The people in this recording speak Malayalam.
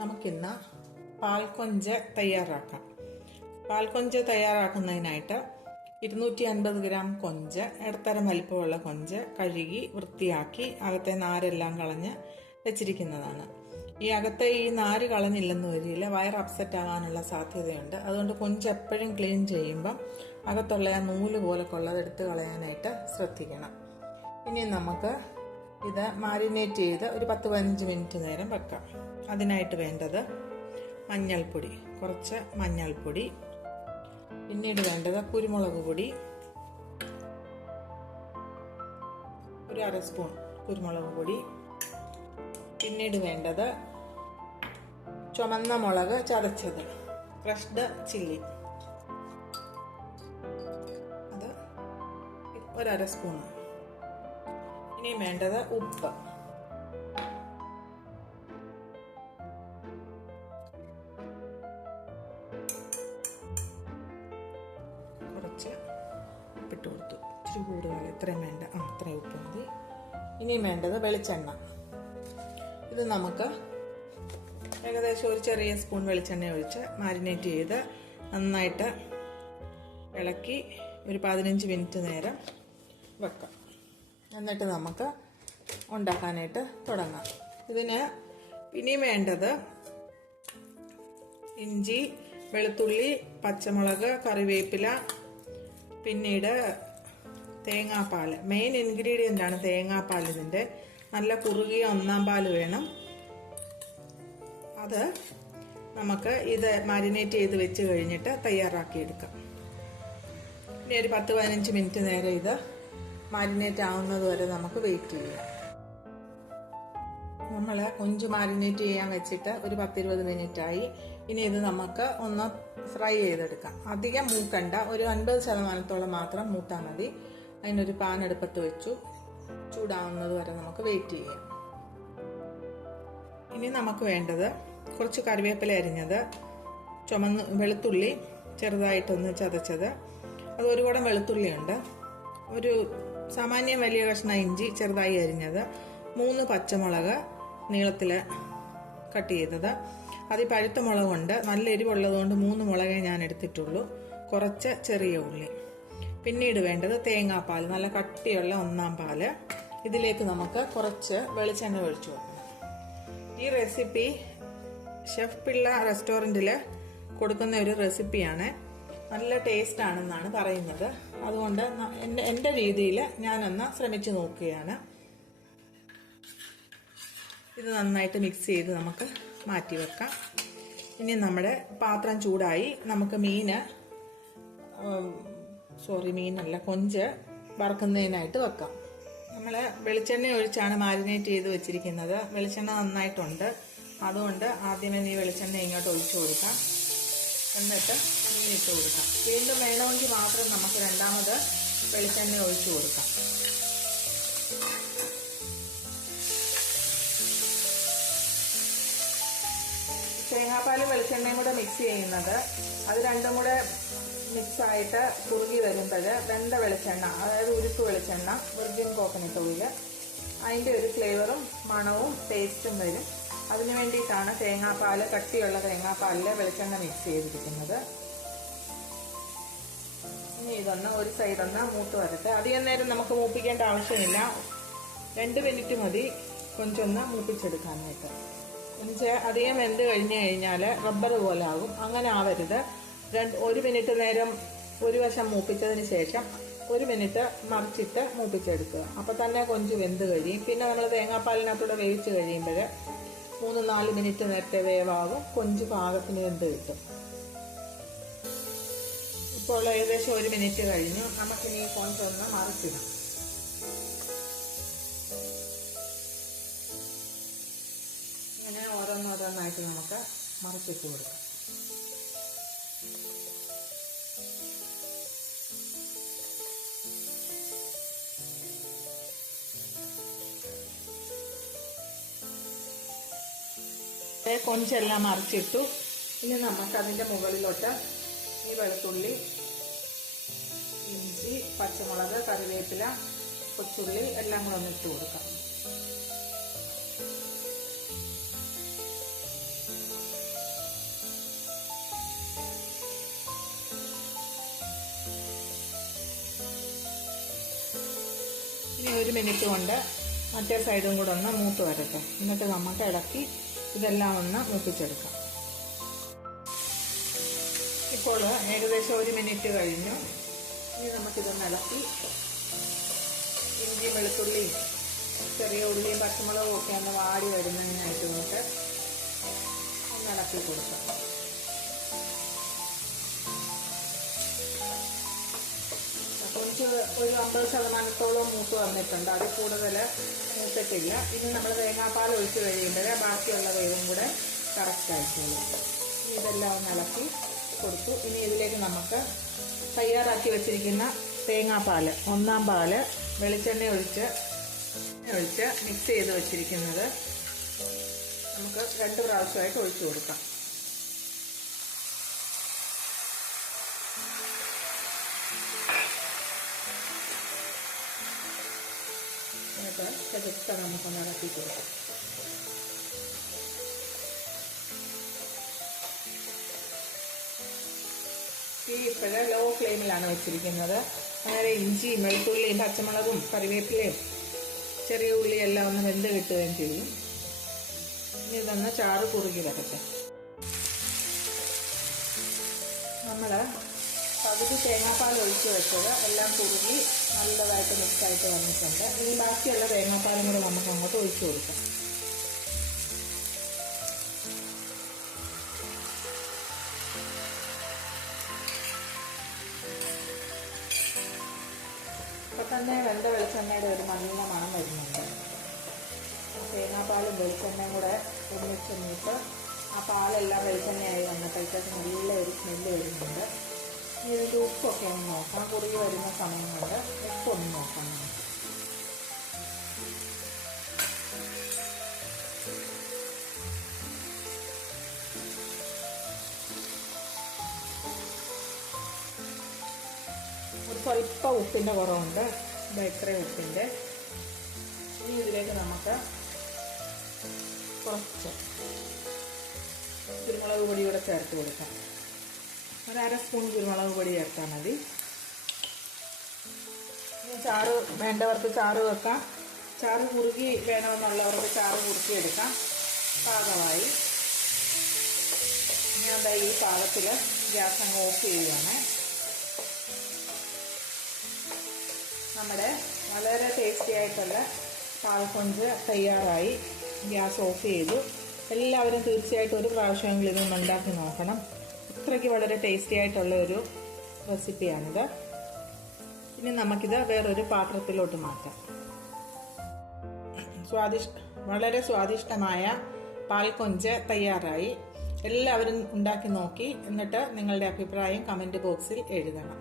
നമുക്കിന്ന് പാൽക്കൊഞ്ച് തയ്യാറാക്കാം. പാൽക്കൊഞ്ച് തയ്യാറാക്കുന്നതിനായിട്ട് 250 ഗ്രാം കൊഞ്ച്, ഇടത്തരം വലിപ്പമുള്ള കൊഞ്ച് കഴുകി വൃത്തിയാക്കി അകത്തെ നാരെല്ലാം കളഞ്ഞ് വെച്ചിരിക്കുന്നതാണ്. ഈ അകത്തെ ഈ നാര് കളഞ്ഞില്ലെന്ന് വരില്ല, വയർ അപ്സെറ്റ് ആകാനുള്ള സാധ്യതയുണ്ട്. അതുകൊണ്ട് കൊഞ്ച് എപ്പോഴും ക്ലീൻ ചെയ്യുമ്പം അകത്തുള്ള ആ നൂല് പോലൊക്കെ ഉള്ളത് എടുത്ത് കളയാനായിട്ട് ശ്രദ്ധിക്കണം. ഇനി നമുക്ക് ഇത് മാരിനേറ്റ് ചെയ്ത് ഒരു 10-15 മിനിറ്റ് നേരം വെക്കാം. അതിനായിട്ട് വേണ്ടത് മഞ്ഞൾപ്പൊടി, കുറച്ച് മഞ്ഞൾപ്പൊടി, പിന്നീട് വേണ്ടത് കുരുമുളക് പൊടി, ഒരു 1/2 സ്പൂൺ കുരുമുളക് പൊടി, പിന്നീട് വേണ്ടത് ചുമന്ന മുളക് ചതച്ചത്, ക്രഷ്ഡ് ചില്ലി, അത് 1/2 സ്പൂൺ. ഇനിയും വേണ്ടത് ഉപ്പ്, കുറച്ച് ഉപ്പിട്ട് കൊടുത്തു, ഇച്ചിരി കൂടുതൽ, ഇത്രയും വേണ്ട, അത്രയും ഉപ്പ് മതി. ഇനിയും വേണ്ടത് വെളിച്ചെണ്ണ. ഇത് നമുക്ക് ഏകദേശം ഒരു ചെറിയ സ്പൂൺ വെളിച്ചെണ്ണ ഒഴിച്ച് മാരിനേറ്റ് ചെയ്ത് നന്നായിട്ട് ഇളക്കി ഒരു 15 മിനിറ്റ് നേരം വെക്കാം. എന്നിട്ട് നമുക്ക് ഉണ്ടാക്കാനായിട്ട് തുടങ്ങാം. ഇതിന് ഇനിയും വേണ്ടത് ഇഞ്ചി, വെളുത്തുള്ളി, പച്ചമുളക്, കറിവേപ്പില, പിന്നീട് തേങ്ങാപ്പാൽ. മെയിൻ ഇൻഗ്രീഡിയൻ്റ് ആണ് തേങ്ങാപ്പാൽ. ഇതിൻ്റെ നല്ല കുറുകിയ 1-ാം പാല് വേണം. അത് നമുക്ക് ഇത് മാരിനേറ്റ് ചെയ്ത് വെച്ച് കഴിഞ്ഞിട്ട് തയ്യാറാക്കിയെടുക്കാം. ഇനി ഒരു 10-15 മിനിറ്റ് നേരം ഇത് മാരിനേറ്റ് ആവുന്നത് വരെ നമുക്ക് വെയിറ്റ് ചെയ്യാം. നമ്മൾ കൊഞ്ച് മാരിനേറ്റ് ചെയ്യാൻ വെച്ചിട്ട് ഒരു 10-20 മിനിറ്റ് ആയി. ഇനി ഇത് നമുക്ക് ഒന്ന് ഫ്രൈ ചെയ്തെടുക്കാം. അധികം മൂക്കണ്ട, ഒരു 50% മാത്രം മൂത്താൽ മതി. അതിനൊരു പാൻ അടുപ്പത്ത് വെച്ചു, ചൂടാവുന്നത് വരെ നമുക്ക് വെയിറ്റ് ചെയ്യാം. ഇനി നമുക്ക് വേണ്ടത് കുറച്ച് കറിവേപ്പില അരിഞ്ഞത്, വെളുത്തുള്ളി ചെറുതായിട്ടൊന്ന് ചതച്ചത്, അത് ഒരു കുടം വെളുത്തുള്ളിയുണ്ട്, ഒരു സാമാന്യം വലിയ കഷ്ണം ഇഞ്ചി ചെറുതായി അരിഞ്ഞത്, 3 പച്ചമുളക് നീളത്തിൽ കട്ട് ചെയ്തത്, അത് പഴുത്ത മുളകുണ്ട്, നല്ല എരിവുള്ളതുകൊണ്ട് 3 മുളകേ ഞാൻ എടുത്തിട്ടുള്ളൂ, കുറച്ച് ചെറിയ ഉള്ളി. പിന്നീട് വേണ്ടത് തേങ്ങാപ്പാൽ, നല്ല കട്ടിയുള്ള 1-ാം പാല്. ഇതിലേക്ക് നമുക്ക് കുറച്ച് വെളിച്ചെണ്ണ ഒഴിച്ചു കൊടുക്കണം. ഈ റെസിപ്പി ഷെഫ് പിള്ള റെസ്റ്റോറൻറ്റിൽ കൊടുക്കുന്ന ഒരു റെസിപ്പിയാണ്. നല്ല ടേസ്റ്റ് ആണെന്നാണ് പറയുന്നത്. അതുകൊണ്ട് എൻ്റെ രീതിയിൽ ഞാനൊന്ന് ശ്രമിച്ചു നോക്കുകയാണ്. ഇത് നന്നായിട്ട് മിക്സ് ചെയ്ത് നമുക്ക് മാറ്റി വെക്കാം. ഇനി നമ്മുടെ പാത്രം ചൂടായി. നമുക്ക് കൊഞ്ച് വറക്കുന്നതിനായിട്ട് വെക്കാം. നമ്മൾ വെളിച്ചെണ്ണ ഒഴിച്ചാണ് മാരിനേറ്റ് ചെയ്ത് വെച്ചിരിക്കുന്നത്. വെളിച്ചെണ്ണ നന്നായിട്ടുണ്ട്, അതുകൊണ്ട് ആദ്യമേ ഈ വെളിച്ചെണ്ണ ഇങ്ങോട്ട് ഒഴിച്ചു കൊടുക്കാം. എന്നിട്ട് മീനിട്ട് കൊടുക്കാം. വീണ്ടും വേണമെങ്കിൽ മാത്രം നമുക്ക് രണ്ടാമത് വെളിച്ചെണ്ണ ഒഴിച്ചു കൊടുക്കാം. തേങ്ങാപ്പാലും വെളിച്ചെണ്ണയും കൂടെ മിക്സ് ചെയ്യുന്നത്, അത് രണ്ടും കൂടെ മിക്സായിട്ട് കുറുകി വരുമ്പോൾ വെന്ത വെളിച്ചെണ്ണ, അതായത് ഉരുക്ക് വെളിച്ചെണ്ണ, വിർജിൻ കോക്കനട്ട് ഓയിൽ, അതിൻ്റെ ഒരു ഫ്ലേവറും മണവും ടേസ്റ്റും വരും. അതിനു വേണ്ടിയിട്ടാണ് തേങ്ങാപ്പാൽ, കട്ടിയുള്ള തേങ്ങാപ്പാലിൽ വെളിച്ചെണ്ണ മിക്സ് ചെയ്തിരിക്കുന്നത്. ഇനി ഇതൊന്ന് ഒരു സൈഡൊന്ന് മൂത്ത് വരട്ടെ. അധികം നേരം നമുക്ക് മൂപ്പിക്കേണ്ട ആവശ്യമില്ല, 2 മിനിറ്റ് മതി കൊഞ്ചൊന്ന് മൂപ്പിച്ചെടുക്കാനായിട്ട്. കൊഞ്ച് അധികം വെന്ത് കഴിഞ്ഞാൽ റബ്ബർ പോലെ ആകും. അങ്ങനെ ആവരുത്. 1 മിനിറ്റ് നേരം ഒരു വശം മൂപ്പിച്ചതിന് ശേഷം 1 മിനിറ്റ് മറിച്ചിട്ട് മൂപ്പിച്ചെടുക്കുക. അപ്പോൾ തന്നെ കൊഞ്ച് വെന്ത് കഴിയും. പിന്നെ നമ്മൾ തേങ്ങാപ്പാലിനകത്തൂടെ വേവിച്ച് കഴിയുമ്പോൾ 3-4 മിനിറ്റ് നേരത്തെ വേവാകും. കൊഞ്ച് പാകത്തിന് വെന്ത് കിട്ടും. ഇപ്പോൾ ഏകദേശം 1 മിനിറ്റ് കഴിഞ്ഞു. നമുക്കിനി കൊഞ്ചൊന്ന് മറിച്ചിടാം. ഇങ്ങനെ ഓരോന്നോരോന്നായിട്ട് നമുക്ക് മറിച്ചിട്ട് കൊടുക്കാം. കൊഞ്ചെല്ലാം മറിച്ചിട്ടു. ഇനി നമുക്ക് അതിൻ്റെ മുകളിലോട്ട് ഈ വെളുത്തുള്ളി, ഇഞ്ചി, പച്ചമുളക്, കറിവേപ്പില, കൊച്ചുള്ളി എല്ലാം കൂടെ ഒന്നിട്ട് കൊടുക്കാം. ഇനി 1 മിനിറ്റ് കൊണ്ട് മറ്റേ സൈഡും കൂടെ ഒന്ന് മൂത്ത് വരട്ടെ. എന്നിട്ട് നമുക്ക് ഇളക്കി ഇതെല്ലാം ഒന്ന് മൂപ്പിച്ചെടുക്കാം. ഇപ്പോൾ ഏകദേശം 1 മിനിറ്റ് കഴിഞ്ഞു. ഇനി നമുക്കിതൊന്ന് ഇളക്കി ഇഞ്ചി വെളുത്തുള്ളിയും ചെറിയ ഉള്ളിയും പച്ചമുളകും ഒക്കെ ഒന്ന് വാടി വരുന്നതിനായിട്ട് കൊണ്ട് ഒന്ന് ഇളക്കി കൊടുക്കാം. കൊഞ്ച് ഒരു 50% മൂത്ത് വന്നിട്ടുണ്ട്. അതിൽ കൂടുതൽ മൂത്തിട്ടില്ല. ഇനി നമ്മൾ തേങ്ങാപ്പാൽ ഒഴിച്ച് കഴിയുമ്പോൾ ബാക്കിയുള്ള വേവും കൂടെ കറക്റ്റ് ആയിക്കോളും. ഇതെല്ലാം ഒന്ന് ഇളക്കി കൊടുത്തു. ഇനി ഇതിലേക്ക് നമുക്ക് തയ്യാറാക്കി വെച്ചിരിക്കുന്ന തേങ്ങാപ്പാൽ, 1-ാം പാല് വെളിച്ചെണ്ണ ഒഴിച്ച് മിക്സ് ചെയ്ത് വെച്ചിരിക്കുന്നത് നമുക്ക് 2 പ്രാവശ്യമായിട്ട് ഒഴിച്ചു കൊടുക്കാം. എന്നിട്ട് നമുക്കൊന്ന് ഇളക്കി കൊടുക്കാം. ഇപ്പോഴ് ലോ ഫ്ലെയിമിലാണ് വെച്ചിരിക്കുന്നത്. അങ്ങനെ ഇഞ്ചിയും വെളുത്തുള്ളിയും പച്ചമുളകും കറിവേപ്പിലയും ചെറിയ ഉള്ളിയെല്ലാം ഒന്ന് വെന്ത് കിട്ടുകയും ചെയ്യും. ഇനി ഇതൊന്ന് ചാറ് കുറുകി വരട്ടെ. നമ്മൾ പകുതി തേങ്ങാപ്പാൽ ഒഴിച്ച് വെച്ചത് എല്ലാം കുറുകി നല്ലതായിട്ട് മിക്സായിട്ട് വന്നിട്ടുണ്ട്. ഇനി ബാക്കിയുള്ള തേങ്ങാപ്പാലും കൂടെ നമുക്ക് അങ്ങോട്ട് ഒഴിച്ചു കൊടുക്കാം. ഇപ്പം തന്നെ വെന്ത വെളിച്ചെണ്ണയുടെ ഒരു നല്ല മണം വരുന്നുണ്ട്. തേങ്ങാപ്പാലും വെളിച്ചെണ്ണയും കൂടെ ഒന്നിച്ച് ആ പാലെല്ലാം വെളിച്ചെണ്ണയായി വന്നപ്പോഴത്തേക്ക് നല്ല ഒരു സ്മെല്ല് വരുന്നുണ്ട്. ഇനി ഇതിൻ്റെ ഉപ്പൊക്കെ ഒന്ന് നോക്കാം. കുറുകി വരുന്ന സമയം കൊണ്ട് ഉപ്പൊന്ന് നോക്കാം. ഒരു സ്വല്പം ഉപ്പിൻ്റെ കുറവുണ്ട്. ഇത്രയും ഉപ്പിൻ്റെ. ഇനി ഇതിലേക്ക് നമുക്ക് കുറച്ച് കുരുമുളക് പൊടി കൂടെ ചേർത്ത് കൊടുക്കാം. 1/2 സ്പൂൺ കുരുമുളക് പൊടി ചേർത്താൽ മതി. ചാറ് വേണ്ടവർക്ക് ചാറ് വെക്കാം. ചാറ് കുറുകി വേണമെന്നുള്ളവർക്ക് ചാറ് കുറുക്കിയെടുക്കാം. പാകമായി. ഞാൻ ഈ പാകത്തിൽ ഗ്യാസ് അങ്ങ് ഓഫ് ചെയ്യുകയാണ്. നമ്മുടെ വളരെ ടേസ്റ്റി ആയിട്ടുള്ള പാൽക്കൊഞ്ച് തയ്യാറായി. ഗ്യാസ് ഓഫ് ചെയ്തു. എല്ലാവരും തീർച്ചയായിട്ടും ഒരു പ്രാവശ്യമെങ്കിലും ഇതൊന്ന് ഉണ്ടാക്കി നോക്കണം. അത്രയ്ക്ക് വളരെ ടേസ്റ്റി ആയിട്ടുള്ള ഒരു റെസിപ്പിയാണിത്. ഇനി നമുക്കിത് വേറൊരു പാത്രത്തിലോട്ട് മാറ്റാം. വളരെ സ്വാദിഷ്ടമായ പാൽക്കൊഞ്ച് തയ്യാറായി. എല്ലാവരും ഉണ്ടാക്കി നോക്കി എന്നിട്ട് നിങ്ങളുടെ അഭിപ്രായം കമൻറ്റ് ബോക്സിൽ എഴുതണം.